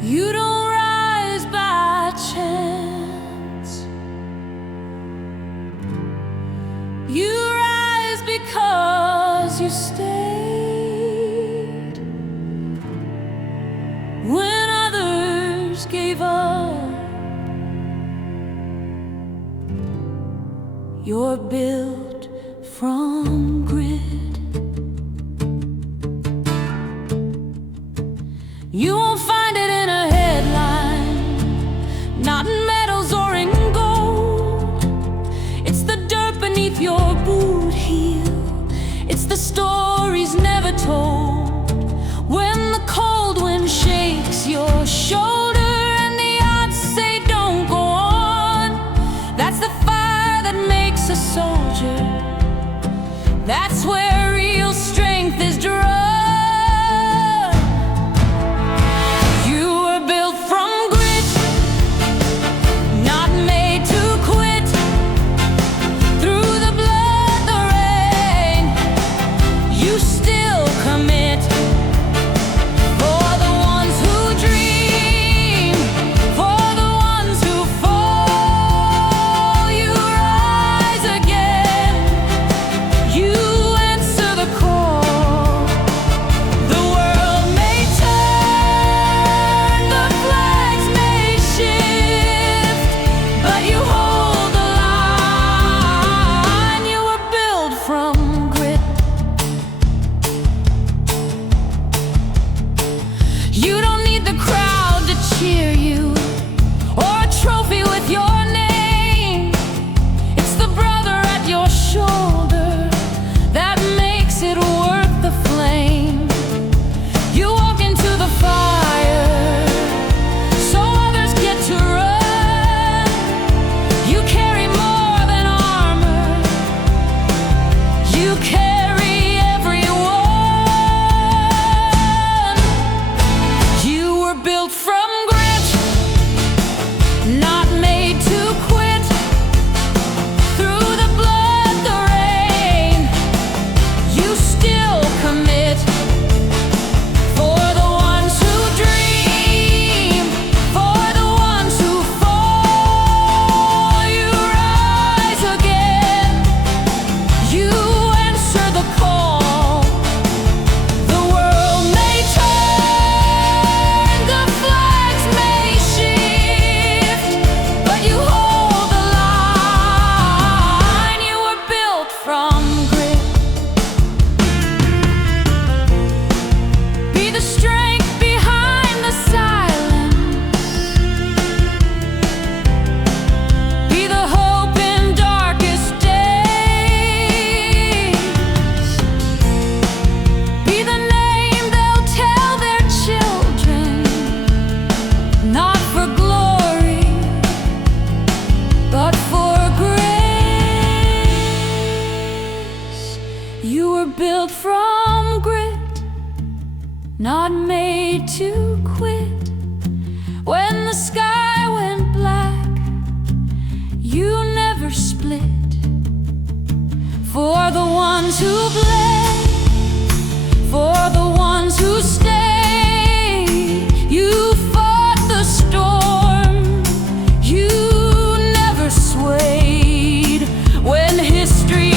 You don't rise by chance. You rise because you stayed when others gave up. You're built from grit. You won't find it in a headline, not in medals or in gold. It's the dirt beneath your boot heel. It's the stories never told. When the cold wind shakes your shoulder and the odds say don't go on, that's the fire that makes a soldier. That's where real strength is drawn. Built from grit, not made to quit. When the sky went black, you never split. For the ones who bled, for the ones who stayed, you fought the storm, you never swayed. When history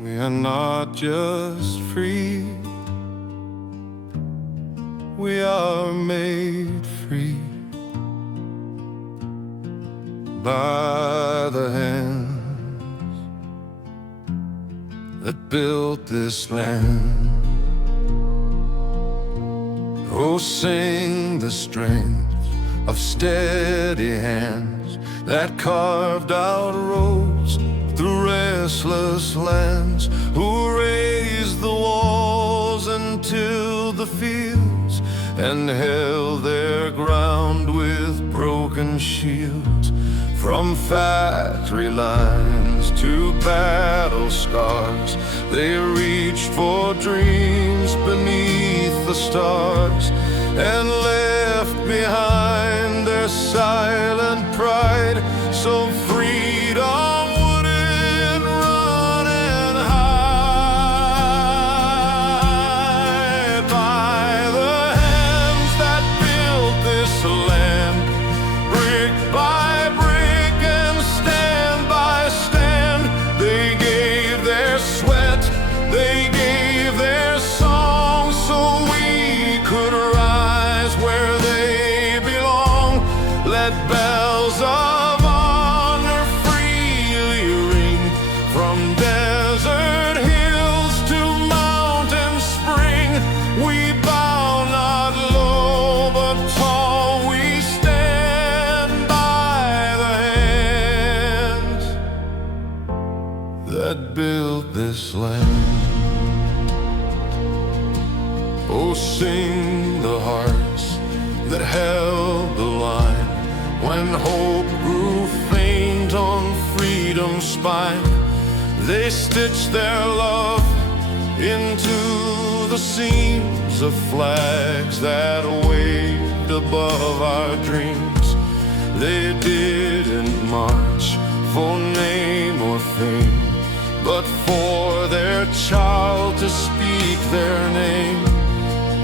we are not just free, we are made free by the hands that built this land. Oh, sing the strength of steady hands that carved out roads through restless lands, who raised the walls and tilled the fields and held their ground with broken shields. From factory lines to battle scars, they reached for dreams beneath the stars and left behind their silent pride, so freedom wouldn't run and hide. By the hands that built this land, brick by brick and stand by stand, they gave their sweat, they gave their song, so we could rise where they belong. Let bells of honor freely ring from desert hills to mountain spring. We bow not low but tall, we stand by the hands that built this land. Oh, sing the hearts that held the line when hope grew faint on freedom's spine. They stitched their love into the seams of flags that waved above our dreams. They didn't march for name or fame, but for their child to speak their name.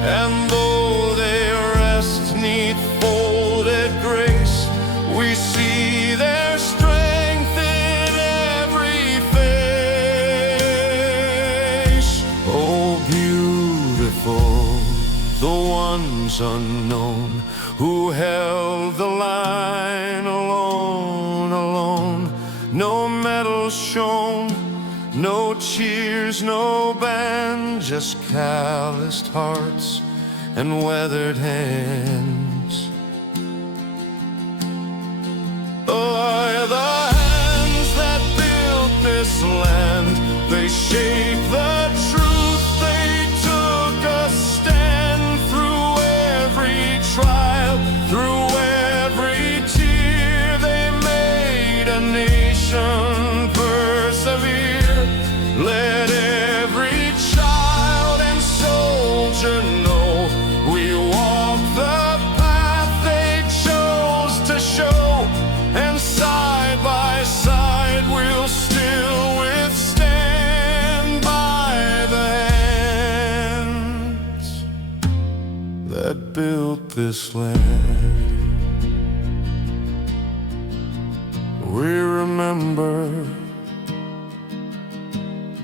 And though they rest 'neath folded grace, we see their strength in every face. Oh, beautiful, the ones unknown who held the line alone, alone. No medals shown, no cheers, no band, just calloused hearts and weathered hands. By the hands that built this land, they shaped the truth, they took a stand through every trial, through every tear. They made a nation persevere. Let every child and soldier know we walk the path they chose to show, and side by side we'll still withstand by the hands that built this land. We remember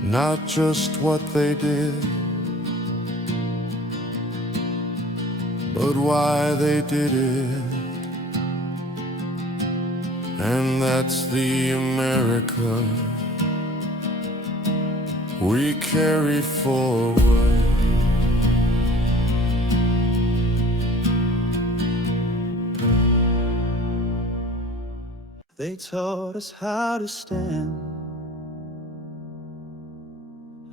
not just what they did, but why they did it. And that's the America we carry forward. They taught us how to stand,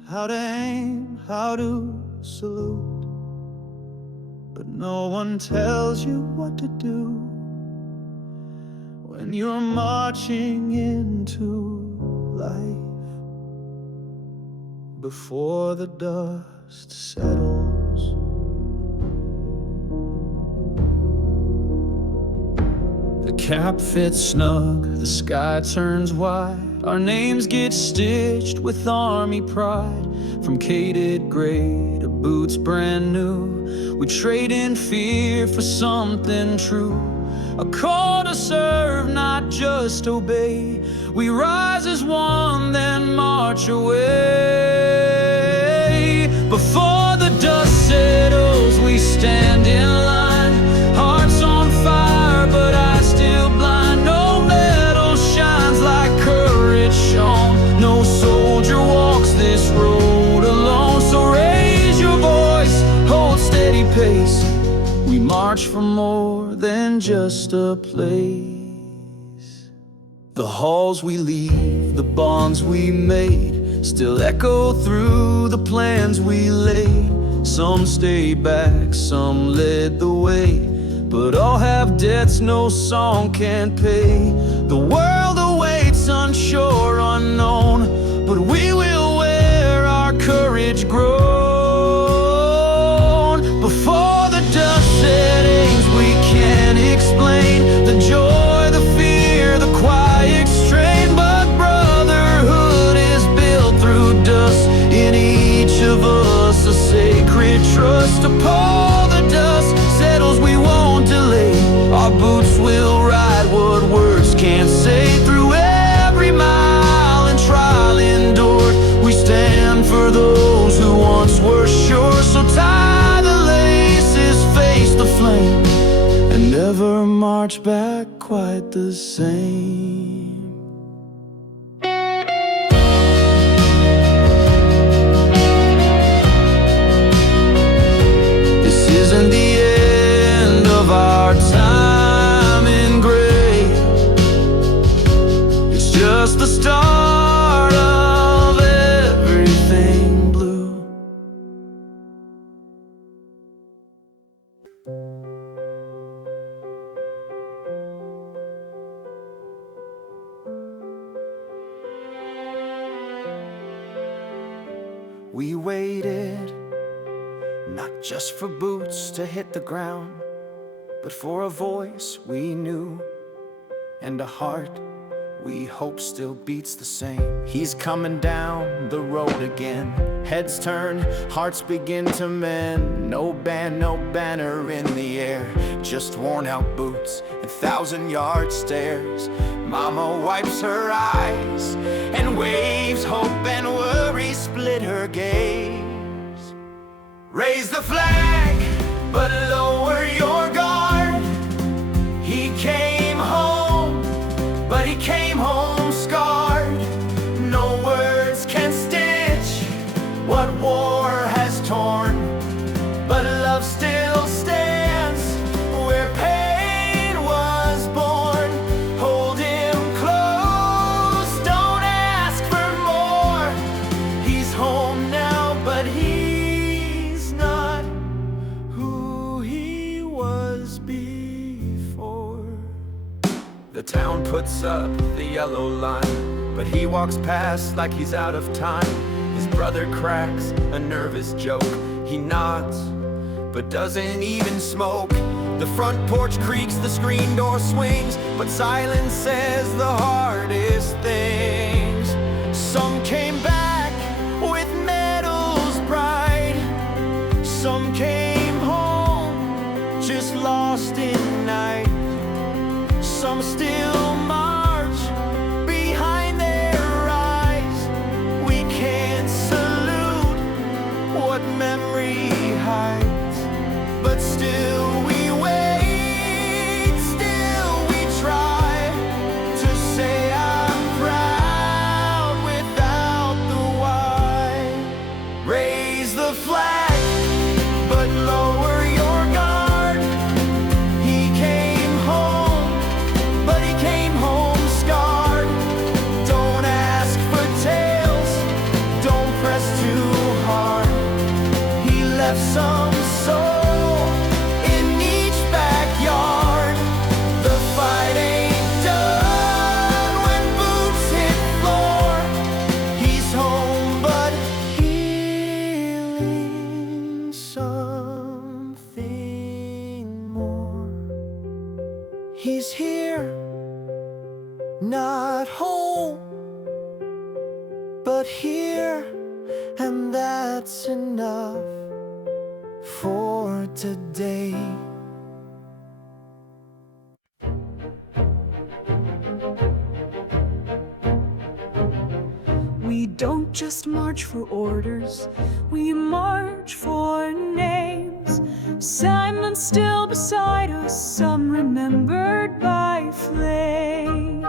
how to aim, how to salute, but no one tells you what to do when you're marching into life before the dust settles. The cap fits snug, the sky turns wide, our names get stitched with army pride. From caded gray to boots brand new, we trade in fear for something true. A call to serve, not just obey. We rise as one, then march away. Before the dust settles, we stand in line. Hearts on fire, but I still blind. No medal shines like courage shone. No soldier walks this road alone. So raise your voice, hold steady pace. We march for more than just a place. The halls we leave, the bonds we made, still echo through the plans we laid. Some stay back, some led the way, but all have debts no song can pay. The world awaits unsure, unknown, but we will wear our courage grown. Before the dust settings we can't explain the joy, the fear, the quiet strain. But brotherhood is built through dust, in each of us a sacred trust. Upon the dust settles, we won't delay. Our boots will ride what words can't say. Through every mile and trial endured, we stand for those who once were sure. So tie the laces, face the flame, and never march back quite the same. This isn't the end of our time in gray. It's just the start of everything blue. We waited, not just for boots to hit the ground, but for a voice we knew, and a heart we hope still beats the same. He's coming down the road again. Heads turn, hearts begin to mend. No band, no banner in the air, just worn out boots and 1,000-yard stares. Mama wipes her eyes and waves. Hope and worry split her gaze. Raise the flag, but lower your guard. He came home, but he came home scarred. No words can stitch what war has torn, but love still stands where pain was born. Hold him close, don't ask for more. He's home now, but he's not who he was before. The town puts up the yellow line, but he walks past like he's out of time. His brother cracks a nervous joke. He nods, but doesn't even smoke. The front porch creaks, the screen door swings, but silence says the hardest things. Some came back with medals bright. Some came home just lost in night. Some still march behind their eyes. We can't salute what memory hides, but still we wait, still we try to say I'm proud without the why. Raise the flag, but lower your guard. He came home, but he came home scarred. Don't ask for tales, don't press too hard. He left some soul in each backyard. The fight ain't done when boots hit floor. He's home, but healing something more. He's here, not home, but here, and that's enough for today. We don't just march for orders, we march for names. Simon still beside us, some remembered by flame.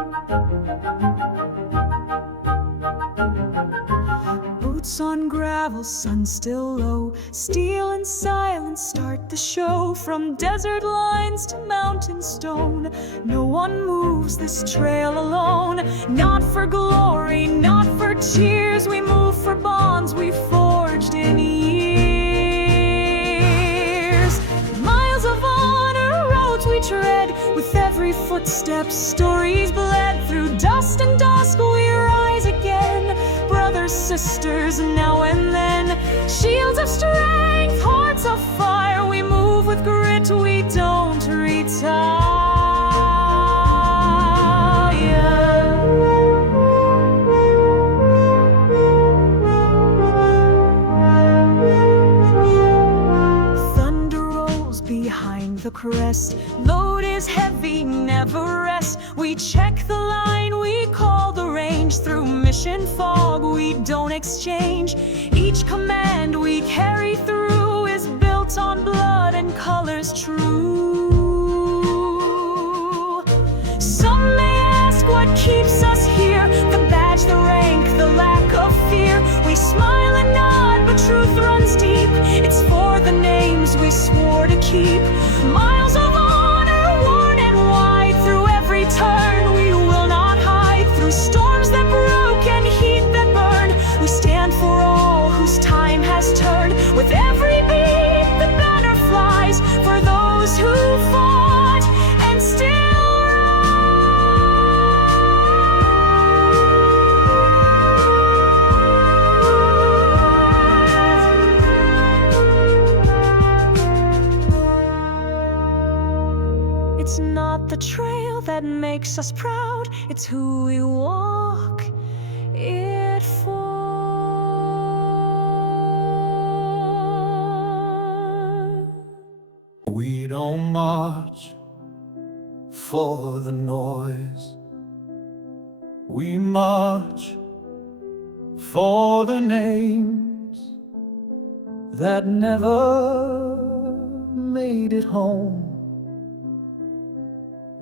Boots on gravel, sun still low, steel and silence start the show. From desert lines to mountain stone, no one moves this trail alone. Not for glory, not for cheers, we move for bonds we forged in years. Miles of honor, roads we tread, with every footstep stories bled. Through dust and dusk we rise again, brothers, sisters, now and then. Shields of strength, hearts of fire, we move with grit, we don't retire. Thunder rolls behind the crest, load is heavy, never rest. We check the line, we call the range. Through mission fog we don't exchange. Each command we carry through is built on blood and colors true. Some may ask what keeps us here, the badge, the rank, the lack of fear. We smile and nod, but truth runs deep. It's for the names we swore to keep. Miles of honor, worn and wide, through every turn we will not hide. Through storms that broke and heat that burn, we stand for all whose time has turned. With every beat the banner flies, for those who fought and still rise. It's not the trail that makes us proud, it's who we walk it for. We don't march for the noise, we march for the names that never made it home,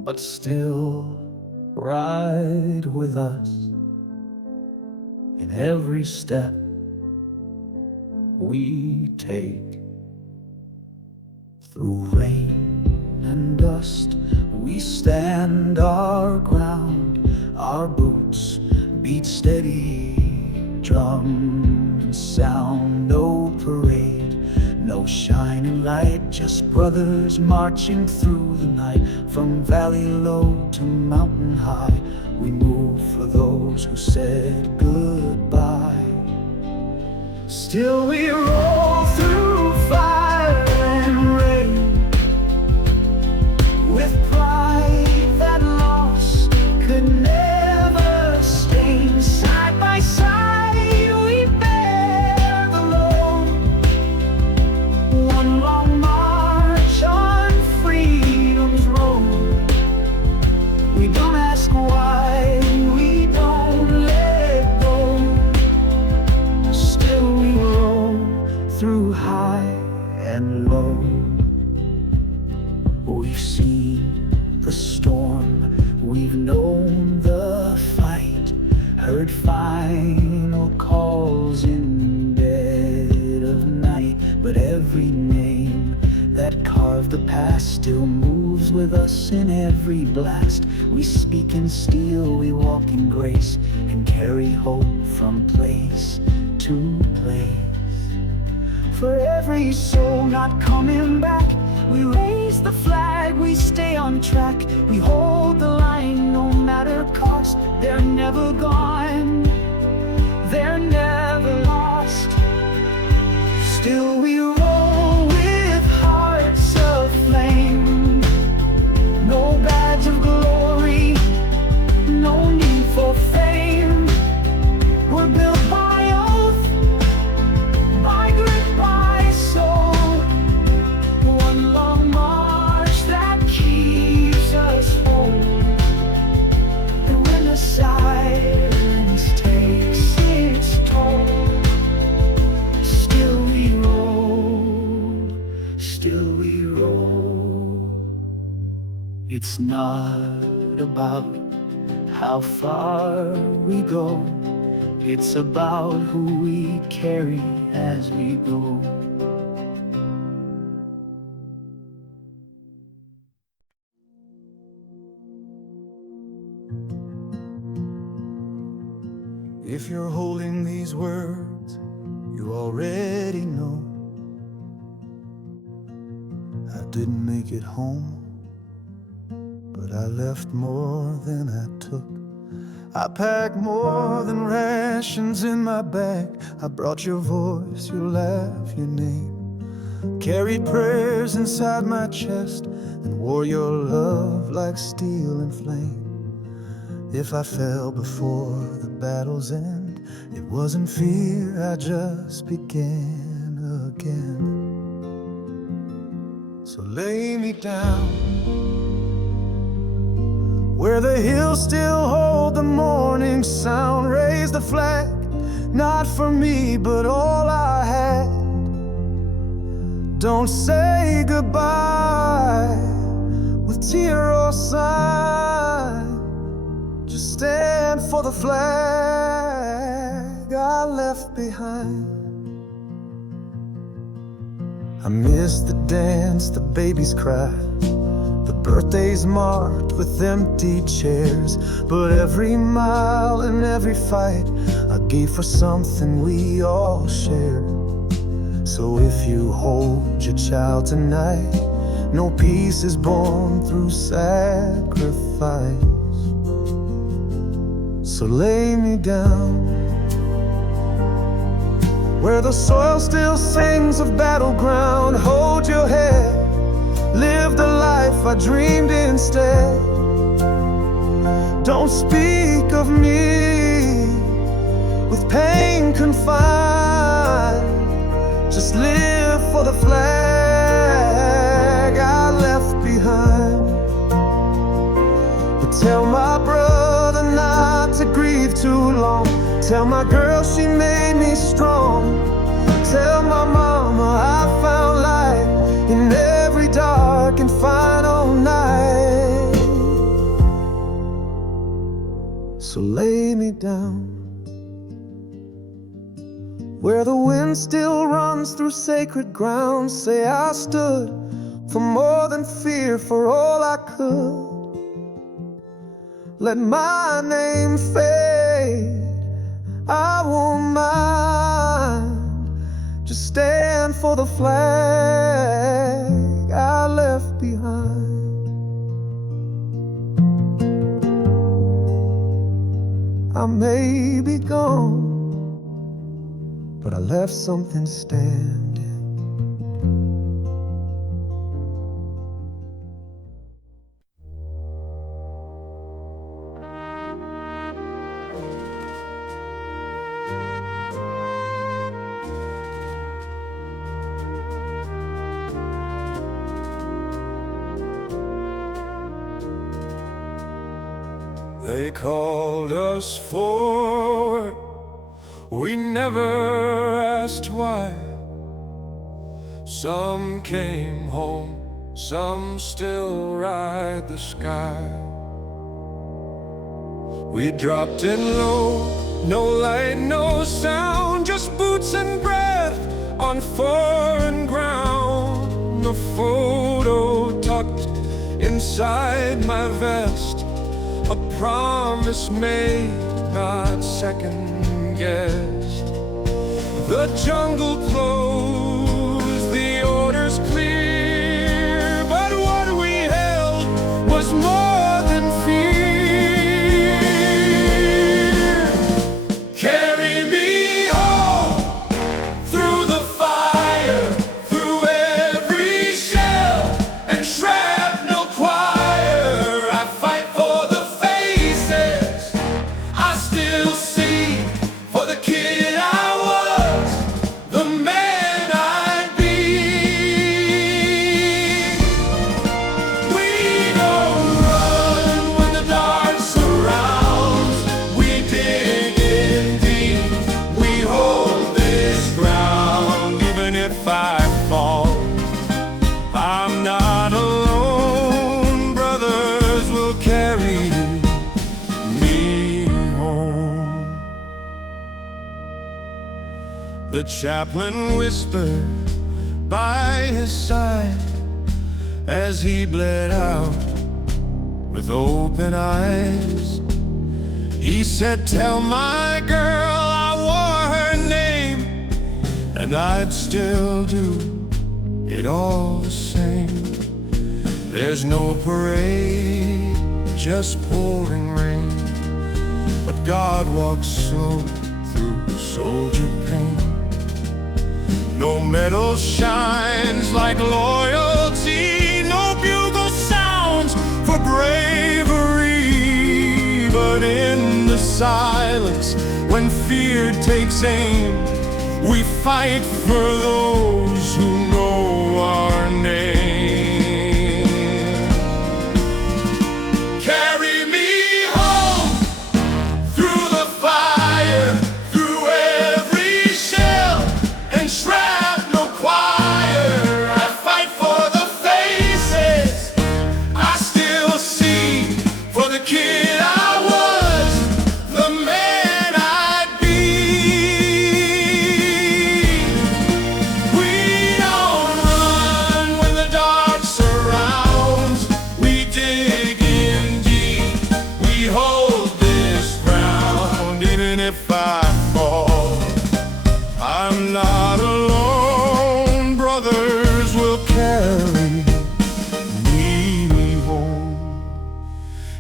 but still ride with us in every step we take. Through rain and dust we stand our ground. Our boots beat steady, drums sound, no parade, no shining light, just brothers marching through the night. From valley low to mountain high, we move for those who said goodbye. Still we roll through fire and rain, with pride that loss could never stain. Side by side we bear the load, one long march on freedom's road. We don't ask why, we don't let go. Still we roll through high and low. We've seen the storm, we've known the fight, heard final calls in dead of night. But every name that carved the past still moves with us in every blast. We speak in steel, we walk in grace, and carry hope from place to place. For every soul not coming back, we raise the flag, we stay on track. We hold the line no matter cost. They're never gone, they're never lost. Still we roll with hearts of flame. No badge of glory, no need for fame. We're built by oath, by grit, by soul. One long march that keeps us whole. And when the side It's not about how far we go, it's about who we carry as we go. If you're holding these words, you already know I didn't make it home, but I left more than I took. I packed more than rations in my bag. I brought your voice, your laugh, your name. Carried prayers inside my chest and wore your love like steel and flame. If I fell before the battle's end, it wasn't fear, I just began again. So lay me down where the hills still hold the morning sound. Raise the flag, not for me, but all I had. Don't say goodbye with tear or sign. Just stand for the flag I left behind. I miss the dance, the babies cry, the birthdays marked with empty chairs. But every mile and every fight I gave for something we all shared. So if you hold your child tonight, no peace is born through sacrifice. So lay me down where the soil still sings of battleground. Hold your head, live the life I dreamed instead. Don't speak of me with pain confined. Just live for the flag I left behind. But tell my brother not to grieve too long. Tell my girl she made me strong. Tell my mama I found light in every dark and final night. So lay me down where the wind still runs through sacred ground. Say I stood for more than fear, for all I could. Let my name fade, I won't mind. Just stand for the flag I left behind. I may be gone, but I left something standing. They called us forward, we never asked why. Some came home, some still ride the sky. We dropped in low, no light, no sound, just boots and breath on foreign ground. A photo tucked inside my vest, a promise made, not second guessed. The jungle closed, the orders clear, but what we held was more than fear. Carry me home through the fire, through every shell and shrapnel choir. I fight for the faces I still see, for the kid I was, the man The chaplain whispered by his side as he bled out with open eyes. He said, "Tell my girl I wore her name, and I'd still do it all the same. There's no parade, just pouring rain, but God walks slow through soldier pain. No medal shines like loyalty, no bugle sounds for bravery, but in the silence, when fear takes aim, we fight for those who know our name. Carry me home through the fire, through every shell and shrapnel choir. I fight for the faces I still see, for the kid I was, the man I'd be. We don't run when the dark surrounds. We dig in deep. We hold this ground. Even if I fall, I'm not alone. Brothers will carry me home.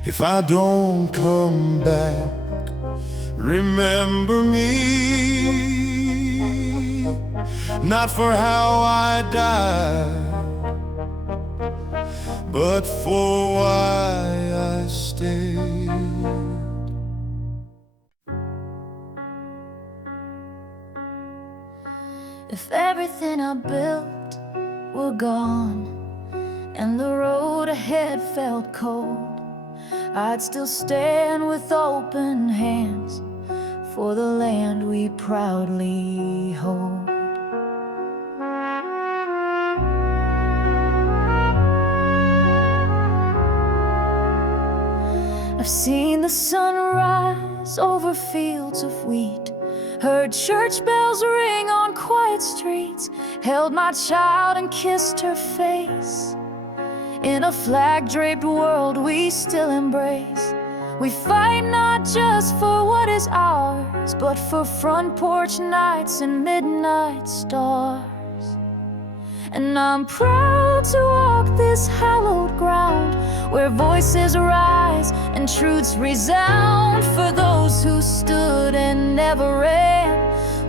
If I don't come back, remember me, not for how I died, but for why I stayed. If everything I built were gone and the road ahead felt cold, I'd still stand with open hands for the land we proudly hold. I've seen the sun rise over fields of wheat, heard church bells ring on quiet streets, held my child and kissed her face. In a flag-draped world we still embrace. We fight not just for what is ours, but for front porch nights and midnight stars. And I'm proud to walk this hallowed ground, where voices rise and truths resound, for those who stood and never ran,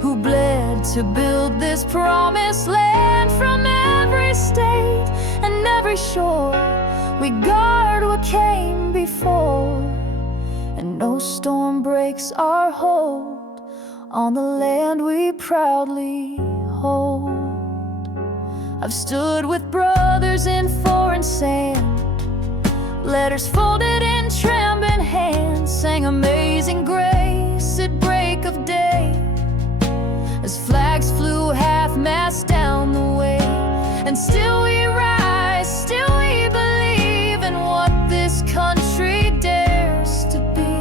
who bled to build this promised land. From every state and every shore, we guard what came before, and no storm breaks our hold on the land we proudly hold. I've stood with brothers in foreign sand, letters folded in trembling hands, sang Amazing Grace at break of day, as flags flew half-mast down the way. And still we rise, still we believe in what this country dares to be.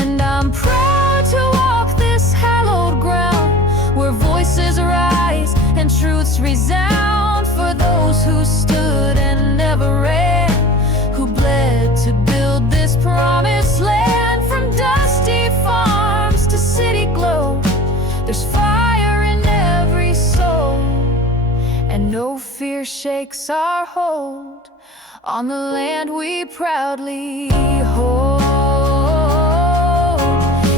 And I'm proud to walk this hallowed ground, where voices rise and truths resound, for those who stood and never ran, who bled to build this promised land. From dusty farms to city glow, there's fire in every soul, and no fear shakes our hold on the land we proudly hold.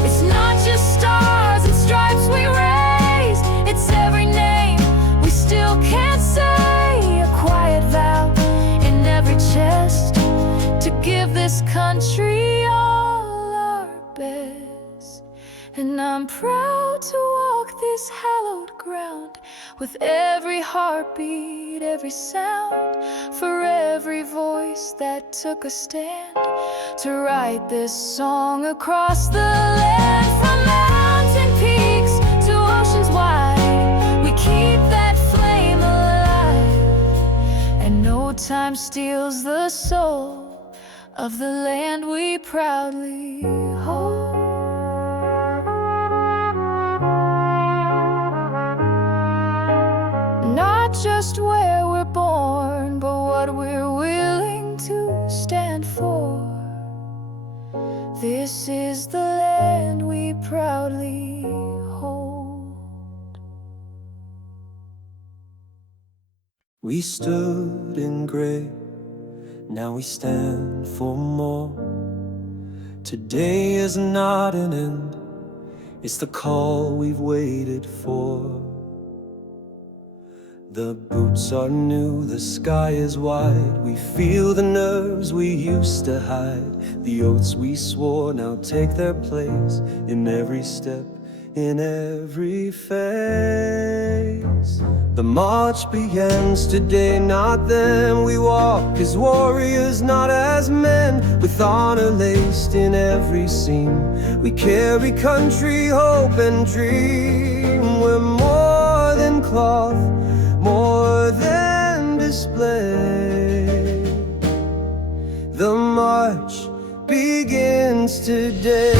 It's not just stars and stripes we raise, it's every name we still can't say, a quiet vow in every chest to give this country all our best. And I'm proud to walk this hallowed ground, with every heartbeat, every sound, for every voice that took a stand to write this song across the land. From mountain peaks to oceans wide, we keep that flame alive, and no time steals the soul of the land we proudly hold. just where we're born, but what we're willing to stand for. This is the land we proudly hold. We stood in gray, now we stand for more. Today is not an end, it's the call we've waited for. The boots are new, the sky is wide. We feel the nerves we used to hide. The oaths we swore now take their place in every step, in every phase. The march begins today, not then. We walk as warriors, not as men, with honor laced in every seam. We carry country, hope, and dream. We're more than cloth, more than display. The march begins today.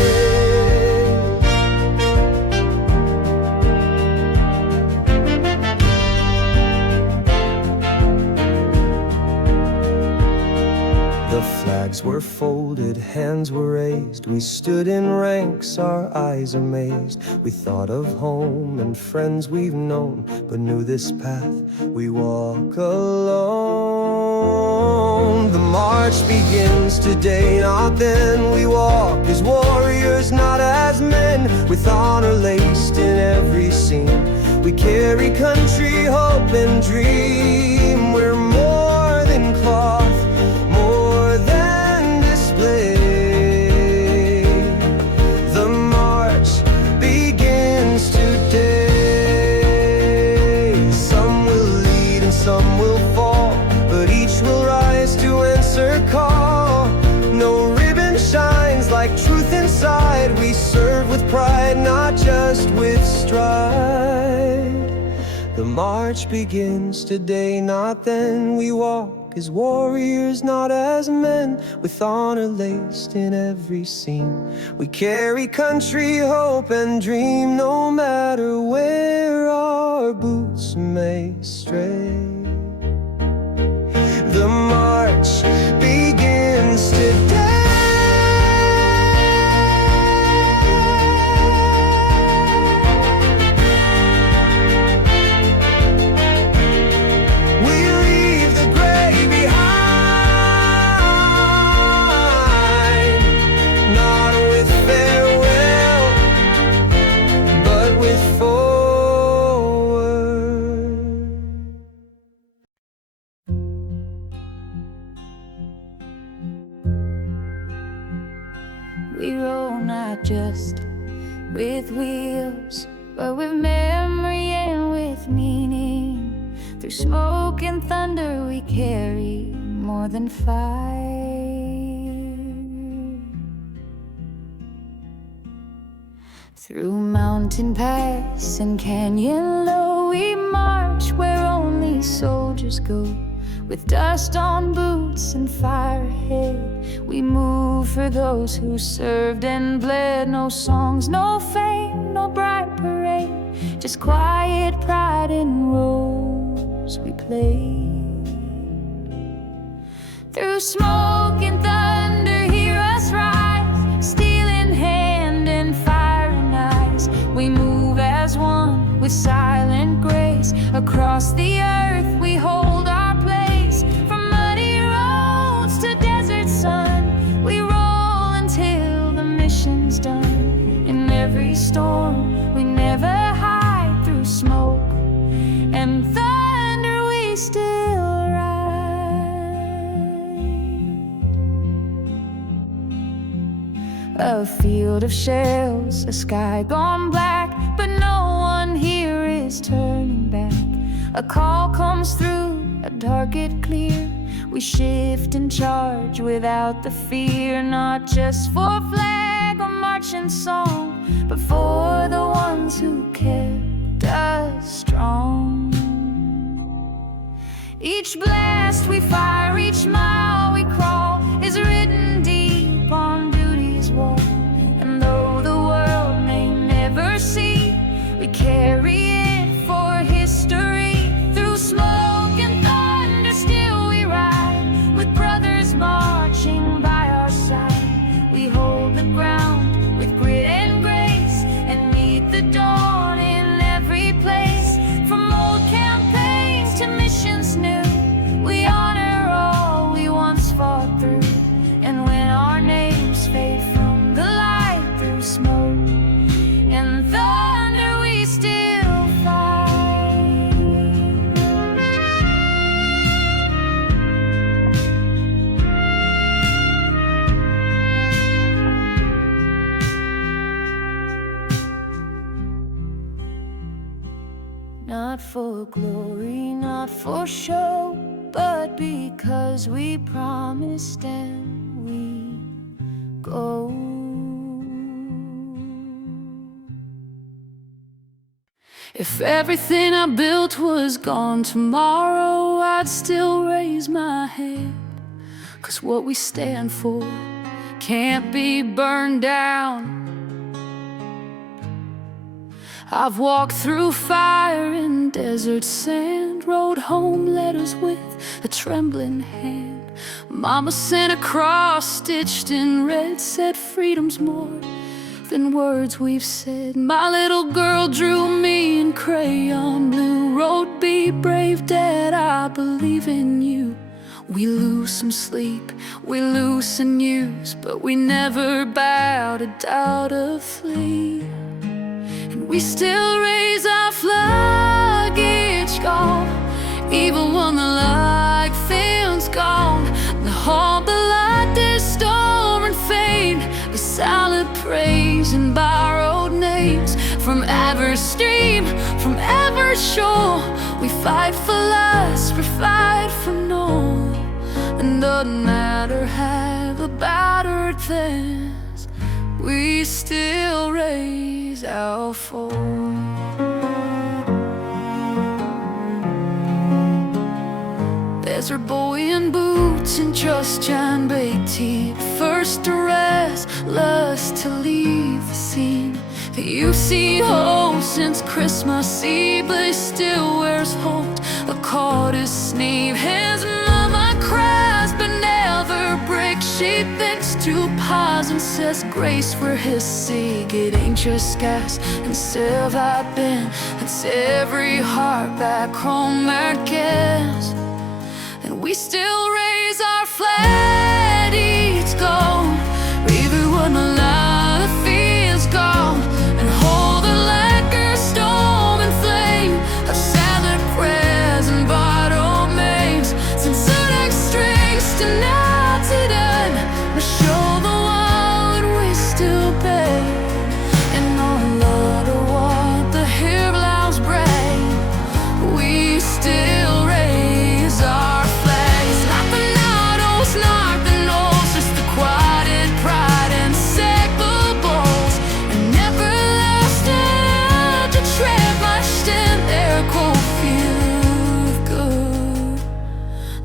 The flags were folded, hands were raised. We stood in ranks, our eyes amazed. We thought of home and friends we've known, but knew this path we walk alone. The march begins today, not then. We walk as warriors, not as men, with honor laced in every seam. We carry country, hope, and dream. We're more than cloth, more than display. The march begins today. Some will lead and some will fall, but each will rise to answer call. No ribbon shines like truth inside. We serve with pride, not just with stride. The march begins today, not then. We walk as warriors, not as men, with honor laced in every seam. We carry country, hope, and dream, no matter where our boots may stray. The march begins today. We roll not just with wheels, but with memory and with meaning. Through smoke and thunder we carry more than fire. Through mountain pass and canyon low we march where only soldiers go. With dust on boots and fire ahead, we move for those who served and bled. No songs, no fame, no bright parade, just quiet pride in roles we play. Through smoke and thunder, hear us rise, steel in hand and fire in eyes. We move as one with silent grace. Across the earth we hold our place. From muddy roads to desert sun, we roll until the mission's done. In every storm we never hide. Through smoke and thunder we still ride. A field of shells, a sky gone black, but no one here is turning back. A call comes through, a dark it clear. We shift and charge without the fear, not just for flag or marching song, but for the ones who kept us strong. Each blast we fire, each mile we crawl, is written deep on duty's wall. And though the world may never see, we carry it for history. Through smoke for glory, not for show, but because we promised and we go. If everything I built was gone tomorrow, I'd still raise my head, 'cause what we stand for can't be burned down. I've walked through fire and desert sand, wrote home letters with a trembling hand. Mama sent a cross stitched in red, said freedom's more than words we've said. My little girl drew me in crayon blue, wrote, be brave, Dad, I believe in you. We lose some sleep, we lose some news, but we never bow to doubt or flee. And we still raise our flag each gone, even when the light feels gone. The hope, the light, there's storm and fame, the silent praise and borrowed names. From every stream, from every shore, we fight for lust, we fight for no. And doesn't matter how the battered things, we still raise our fall. Desert boy in boots and just giant baked tea, first to rest, lust to leave the scene. You've seen hope since Christmas Eve, but he still wears hope, a caught his sleeve. His mama cries but never breaks. She thinks two pies and says grace for his sake. It ain't just gas and still I've been, it's every heart back home that cares. And we still raise our flag each gone, even when the light feels gone. And hold the lacquer, storm and flame of salad prayers and bottled names. Since zodiac strings to now to done, we show the world we still pay. And no matter what the headlines bring, we still raise our flags. Not the NATO's, not the nose, just the quiet pride and sacred balls. And never lost it to tread much in their cold feel good.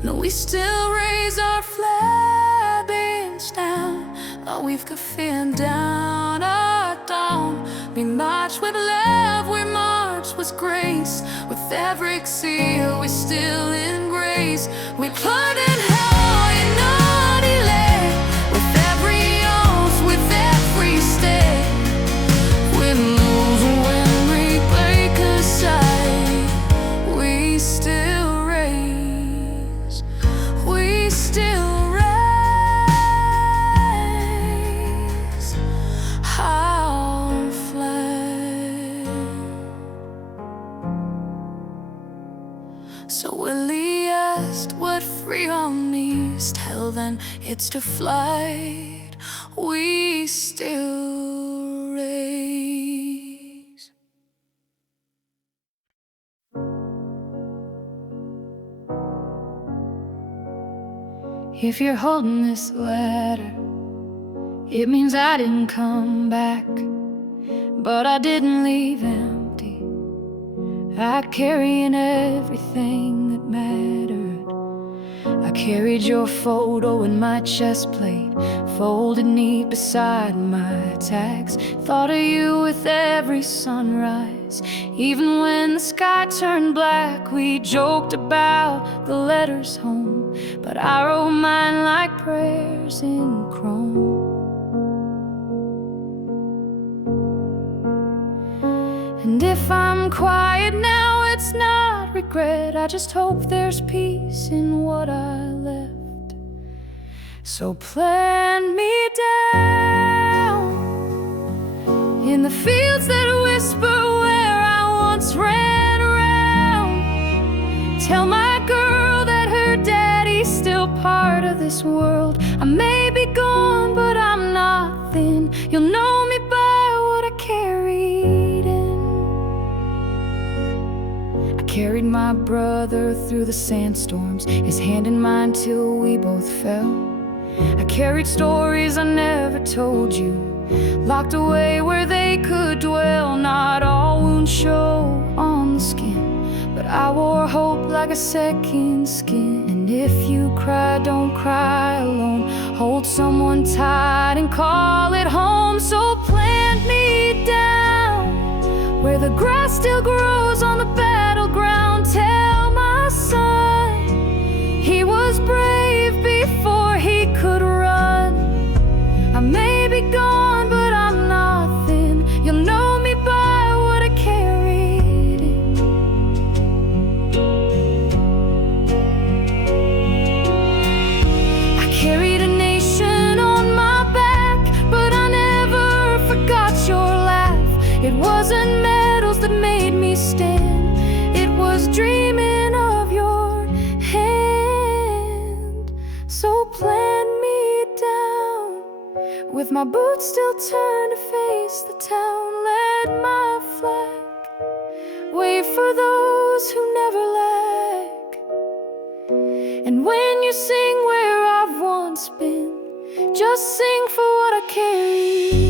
No, we still raise our flag bench down. Oh, we've got fear down at dawn. We march with love, we march with grace. With every exhale, we still in grace. We plunge in hell, you not elect. With every oath, with every step. When lose, when we break aside, we still raise. We still raise our flag. So Willie asked what free on means. Tell them it's to flight. We still raise. If you're holding this letter, it means I didn't come back, but I didn't leave empty. I carry in everything that mattered. I carried your photo in my chest plate, folded neat beside my tags. Thought of you with every sunrise. Even when the sky turned black, we joked about the letters home, but I wrote mine like prayers in chrome. And if I'm quiet now, it's not regret. I just hope there's peace in what I left. So plant me down in the fields that whisper where I once ran around. Tell my girl that her daddy's still part of this world. I may be gone, but I'm not thin. You'll know me by what I carried in. I carry brother through the sandstorms, his hand in mine till we both fell. I carried stories I never told you, locked away where they could dwell. Not all wounds show on the skin, but I wore hope like a second skin. And if you cry, don't cry alone. Hold someone tight and call it home. So plant me down where the grass still grows on the battleground. Tell my son he was brave before he could run. I may be gone, but I'm nothing. You'll know me by what I carried in. I carried a nation on my back, but I never forgot your laugh. It wasn't medals that made me stand, it was dreaming of your hand. So plant me down with my boots still turned to face the town. Let my flag wave for those who never lack. And when you sing where I've once been, just sing for what I carried in.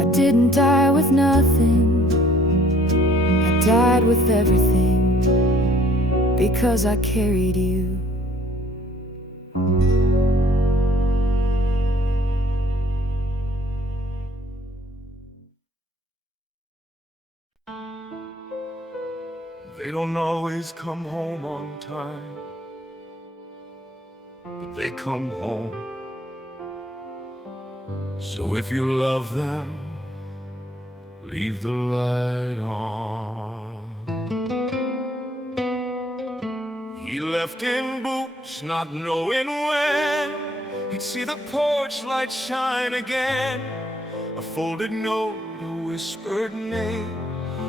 I didn't die with nothing, I died with everything, because I carried you. They don't always come home on time, but they come home. So if you love them, leave the light on. He left in boots, not knowing when he'd see the porch light shine again. A folded note, a whispered name,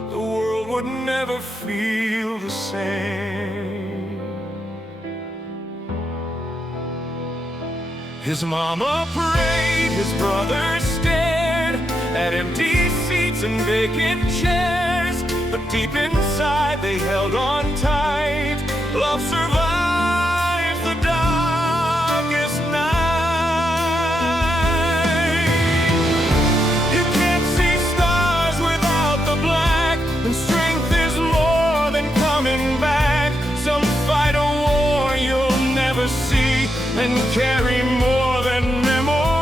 the world would never feel the same. His mama prayed, his brother stared at empty seats and vacant chairs, but deep inside they held on tight. Love survives the darkest night. You can't see stars without the black, and strength is more than coming back. Some fight a war you'll never see, and carry more than memory.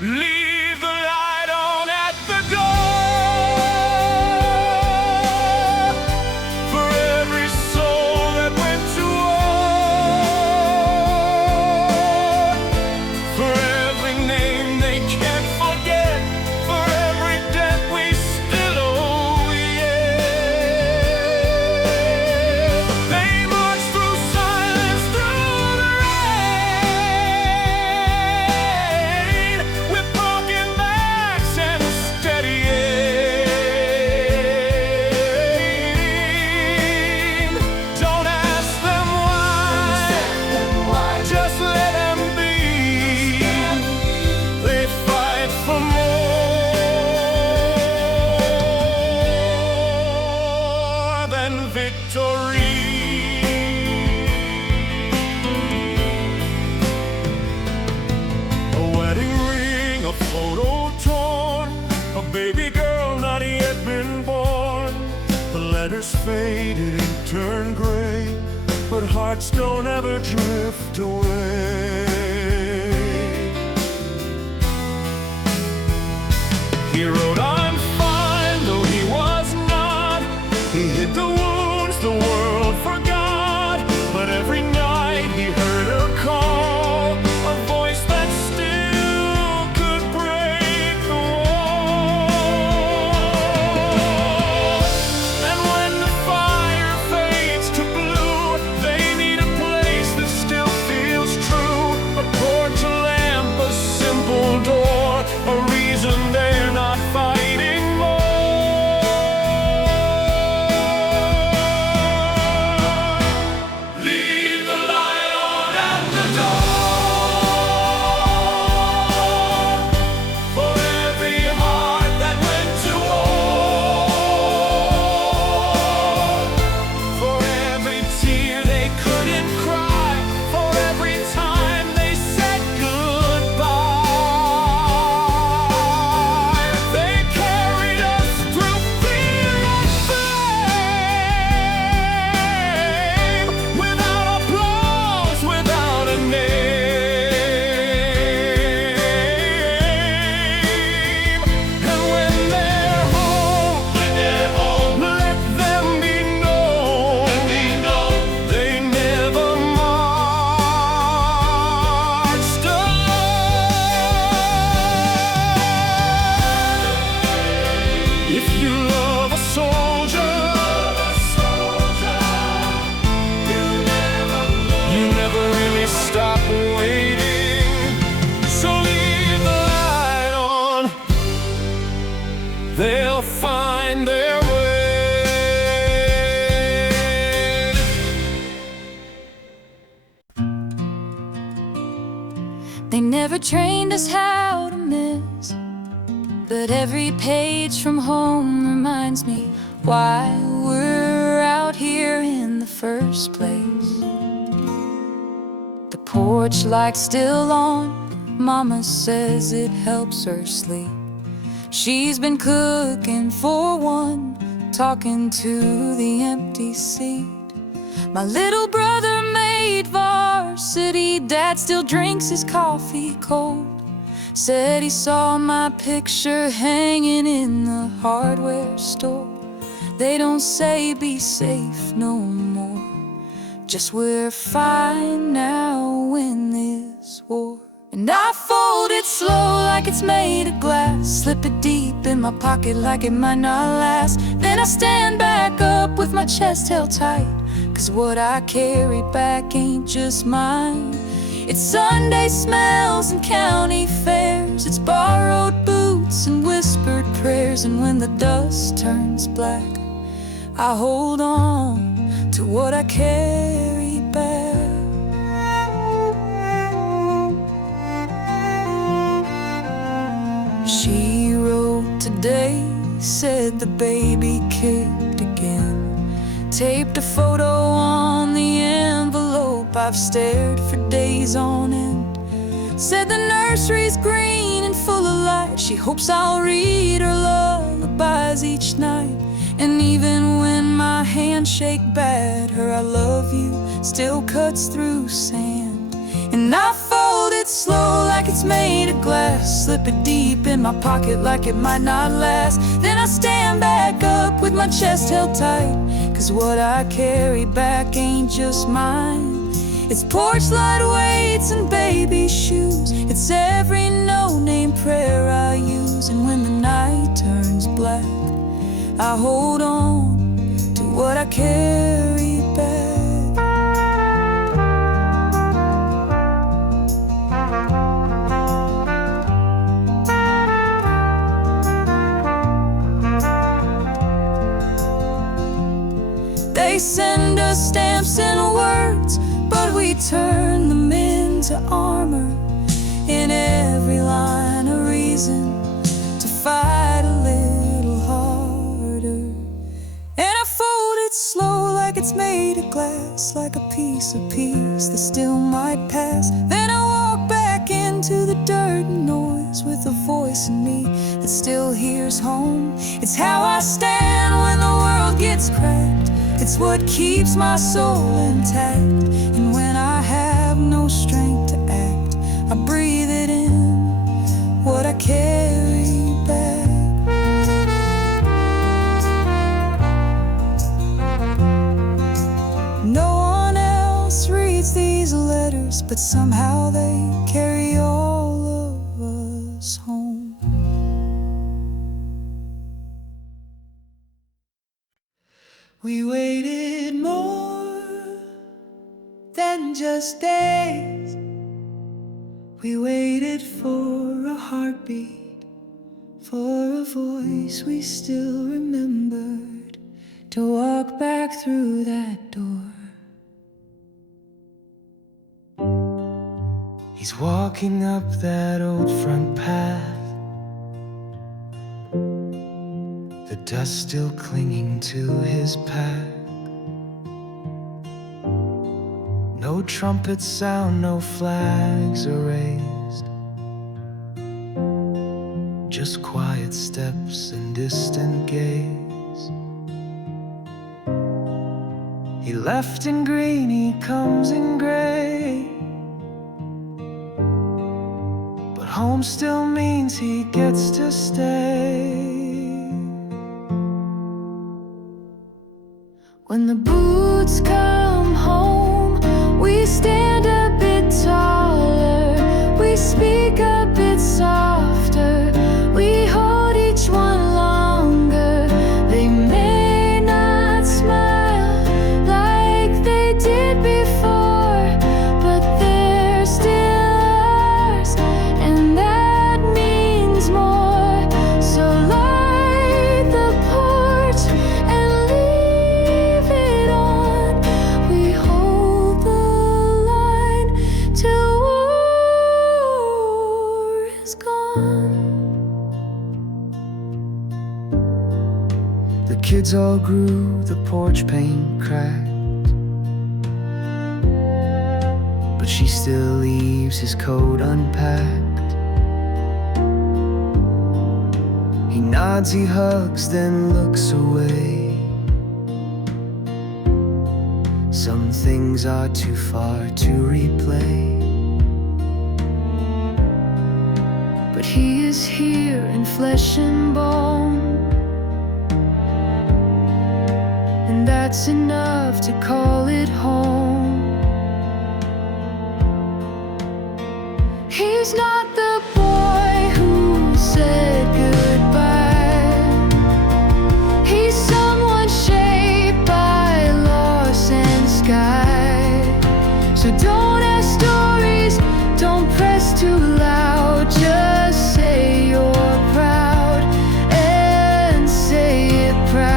Leave the light on at the door for every soul that went to war, for every name they can't forget, for every debt we still owe, yeah. They march through silence, through the rain, with broken backs and steady aim. Don't ask them why, just let them be. They fight for more than victory. A wedding ring, a photo torn, a baby girl not yet been born. The letters faded and turned gray, but hearts don't ever drift away. He wrote, I'm fine, though he was not. He hid the wounds the world forgot. But every night he heard a call, a voice that still could break the wall. And when the fire fades to blue, they need a place that still feels true. A porch, a lamp, a simple door, a reason they're not far. they'll find their way. They never trained us how to miss, but every page from home reminds me why we're out here in the first place. The porch light's still on, Mama says it helps her sleep. She's been cooking for one, talking to the empty seat. My little brother made varsity, Dad still drinks his coffee cold. Said he saw my picture hanging in the hardware store. They don't say be safe no more, just we're fine now in this war. And I fold it slow like it's made of glass, slip it deep in my pocket like it might not last. Then I stand back up with my chest held tight, 'cause what I carry back ain't just mine. It's Sunday smells and county fairs, it's borrowed boots and whispered prayers. And when the dust turns black, I hold on to what I carry back. She wrote today, said the baby kicked again, taped a photo on the envelope. I've stared for days on end. Said the nursery's green and full of light. She hopes I'll read her lullabies each night. And even when my hands shake bad, her I love you still cuts through sand. And I fold it slow like it's made of glass, slip it deep in my pocket like it might not last. Then I stand back up with my chest held tight, 'cause what I carry back ain't just mine. It's porch light weights and baby shoes, it's every no-name prayer I use. And when the night turns black, I hold on to what I carry back. They send us stamps and words, but we turn them into armor. In every line a reason to fight a little harder. And I fold it slow like it's made of glass, like a piece of peace that still might pass. Then I walk back into the dirt and noise with a voice in me that still hears home. It's how I stand when the world gets cracked, it's what keeps my soul intact. And when I have no strength to act, I breathe it in, what I carry back. No one else reads these letters, but somehow they carry all of us home. We waited more than just days. We waited for a heartbeat, for a voice we still remembered, to walk back through that door. He's walking up that old front path, the dust still clinging to his pack. No trumpets sound, no flags are raised, just quiet steps and distant gaze. He left in green, he comes in gray, but home still means he gets to stay. When the boots come home, we stand a bit taller, we speak a bit softer, we hold each one longer. They may not smile like they did before, but they're still ours, and that means more. So light The kids all grew, the porch paint cracked, but she still leaves his coat unpacked. He nods, he hugs, then looks away. Some things are too far to replay, but he is here in flesh and bone, and that's enough to call it home. He's not the boy who said goodbye. He's someone shaped by loss and sky. So don't ask stories, don't press too loud. Just say you're proud, and say it proud.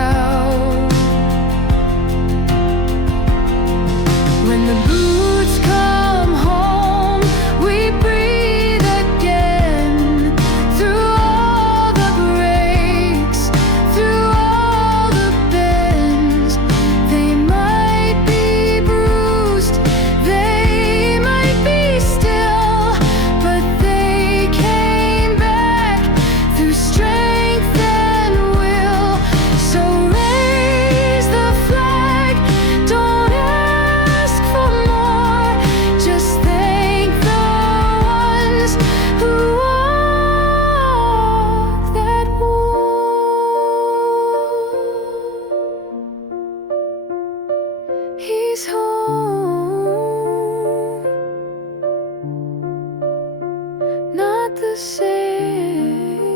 When the boots come home, we breathe again. Through all the breaks, through all the bends. They might be bruised, they might be still, but they came back through strength and will. So raise the flag, don't ask for more. Just thank the ones who walk that wall. He's home, not the same,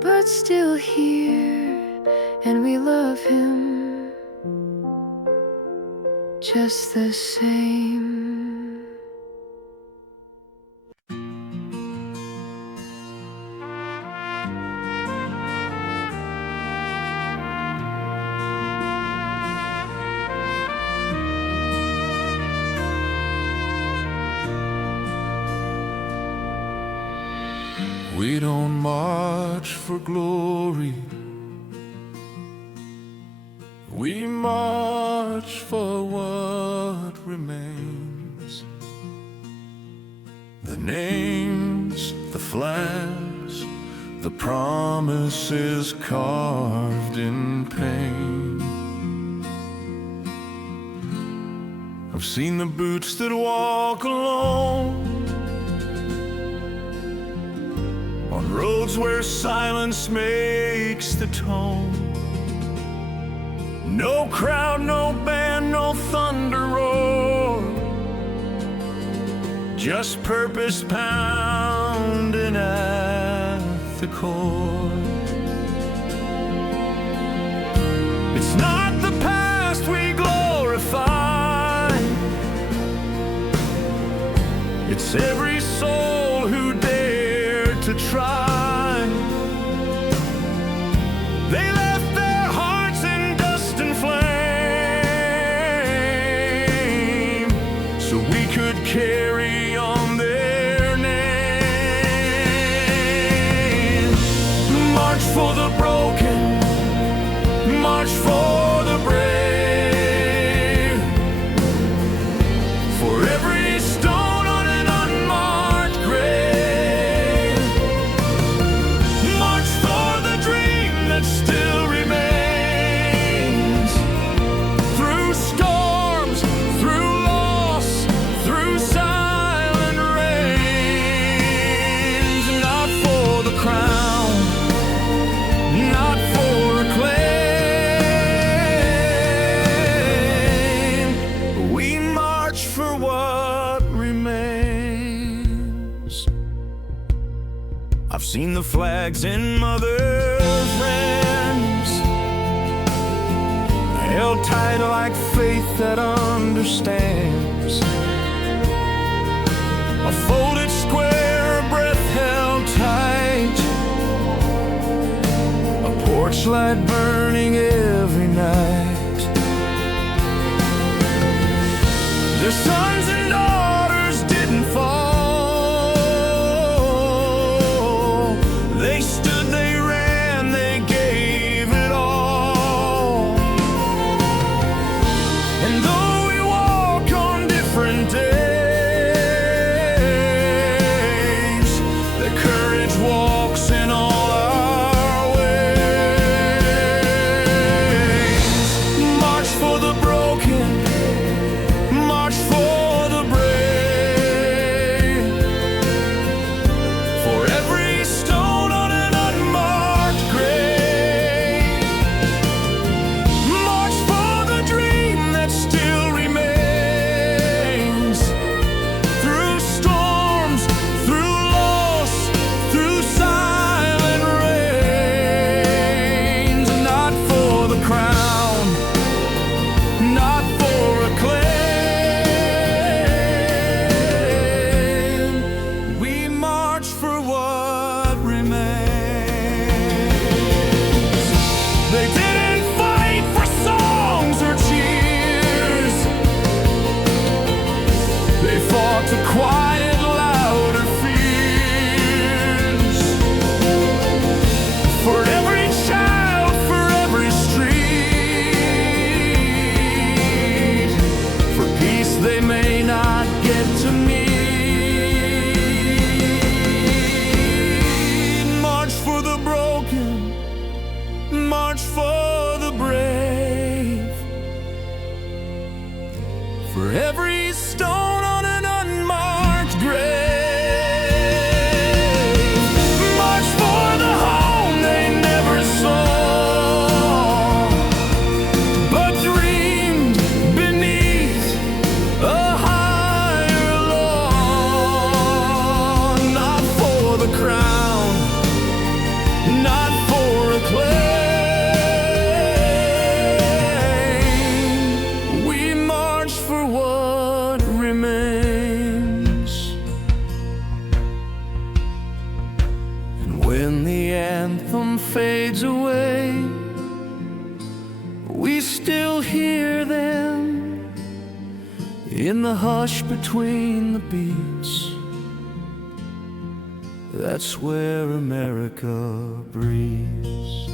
but still here, and we love him just the same. We don't march for glory, we march for what remains. The names, the flags, the promises carved in pain. I've seen the boots that walk alone on roads where silence makes the tone. No crowd, no band, no thunder roar, just purpose pounding at the core. It's not the past we glorify, it's every soul who dared to try. They left their hearts in dust and flame, so we could carry on their name. March for the broken, march for the brave, for every stone on an unmarked grave. March for the dream that still remains. Through storms, through loss, through silent rains. Not for the crown, not for acclaim, we march for what remains. I've seen the flags in mother friends, held tight like faith that understands. A folded square, a breath held tight, a porch light burning every night. Their sons and daughters didn't fall, they stood for what remains. They didn't fight for songs or cheers. They fought to quiet louder fears. For every child, for every street, for peace they may not get to meet. March for the broken, march for the brave, for every stone on an unmarked grave. March for the home they never saw, but dreamed beneath a higher law. Not for the crown, not for acclaim. We march for what remains. And when the anthem fades away, we still hear them in the hush between the beats. That's where America breathes.